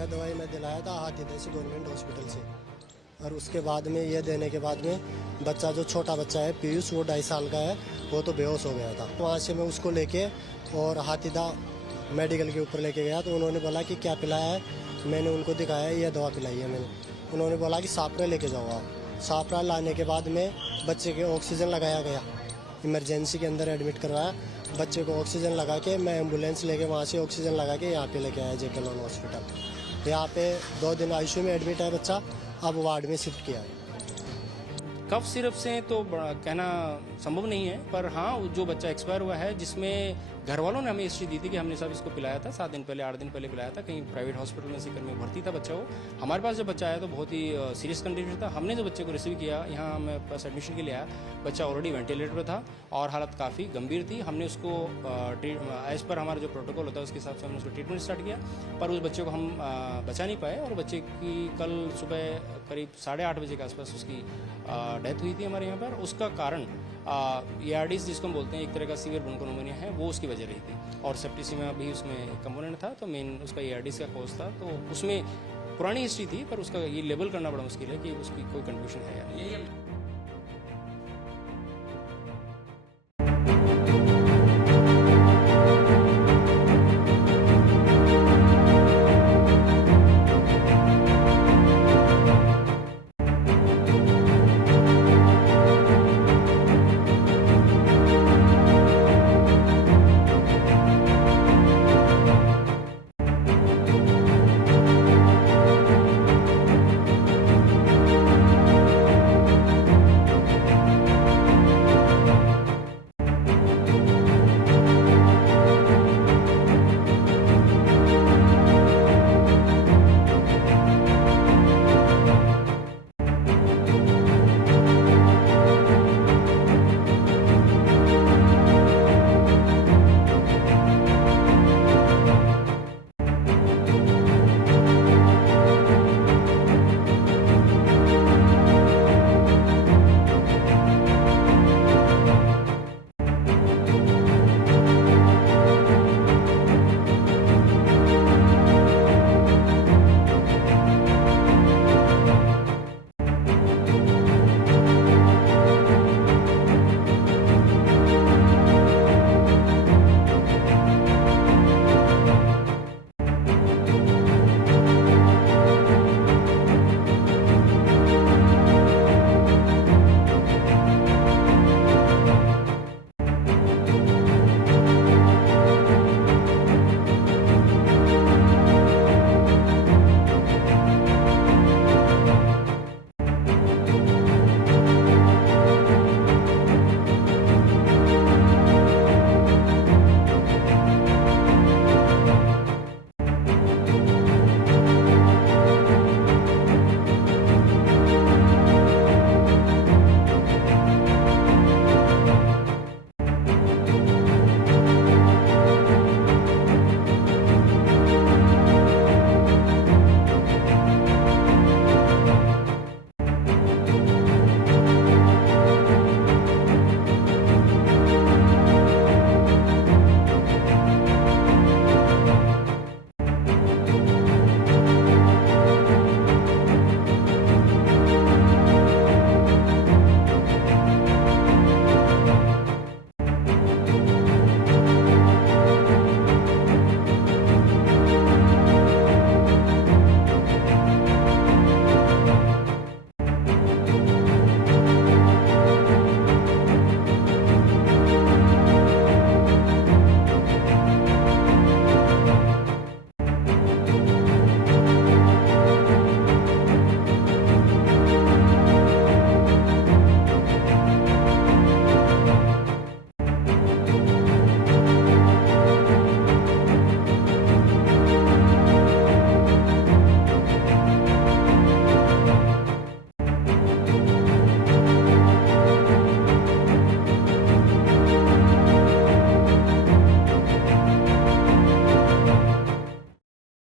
यह दवाई मैं दिलाया था हाथीदह गवर्नमेंट हॉस्पिटल से, और उसके बाद में ये देने के बाद में बच्चा जो छोटा बच्चा है पीयूष, वो 2.5 साल का है, वो तो बेहोश हो गया था। वहाँ से मैं उसको लेके और हाथीदह मेडिकल के ऊपर लेके गया, तो उन्होंने बोला कि क्या पिलाया है, मैंने उनको दिखाया ये दवा पिलाई है मैंने। उन्होंने बोला कि सापरा लेके जाओ आप। सापरा लाने के बाद में बच्चे के ऑक्सीजन लगाया गया, इमरजेंसी के अंदर एडमिट करवाया, बच्चे को ऑक्सीजन लगा के मैं एम्बुलेंस लेके वहाँ से ऑक्सीजन लगा के यहाँ पे लेके आया जेके लोन हॉस्पिटल। यहाँ पे 2 दिन आईसीयू में एडमिट है बच्चा, अब वार्ड में शिफ्ट किया है। कफ सिरप से तो कहना संभव नहीं है, पर हाँ जो बच्चा एक्सपायर हुआ है, जिसमें घर वालों ने हमें हिस्ट्री दी थी कि हमने साहब इसको पिलाया था 7 दिन पहले 8 दिन पहले पिलाया था, कहीं प्राइवेट हॉस्पिटल में सीकर में भर्ती था बच्चा। वो हमारे पास जब बच्चा आया तो बहुत ही सीरियस कंडीशन था। हमने जो बच्चे को रिसीव किया यहाँ हमें पास एडमिशन के लिए आया, बच्चा ऑलरेडी वेंटिलेटर पर था और हालत काफ़ी गंभीर थी। हमने उसको एज पर हमारा जो प्रोटोकॉल होता है उसके हिसाब से हमने उसको ट्रीटमेंट स्टार्ट किया, पर उस बच्चे को हम बचा नहीं पाए और बच्चे की कल सुबह करीब 8:30 बजे के आसपास उसकी डेथ हुई थी हमारे यहाँ पर। उसका कारण ARDS जिसको हम बोलते हैं, एक तरह का सीवियर ब्रोंकोनिमोनिया है, वो उसकी वजह रही थी, और सेप्टिसिमिया भी उसमें कंपोनेंट था, तो मेन उसका ARDS का कॉज था। तो उसमें पुरानी हिस्ट्री थी, पर उसका ये लेबल करना बड़ा मुश्किल है कि उसकी कोई कंट्रीब्यूशन है या नहीं।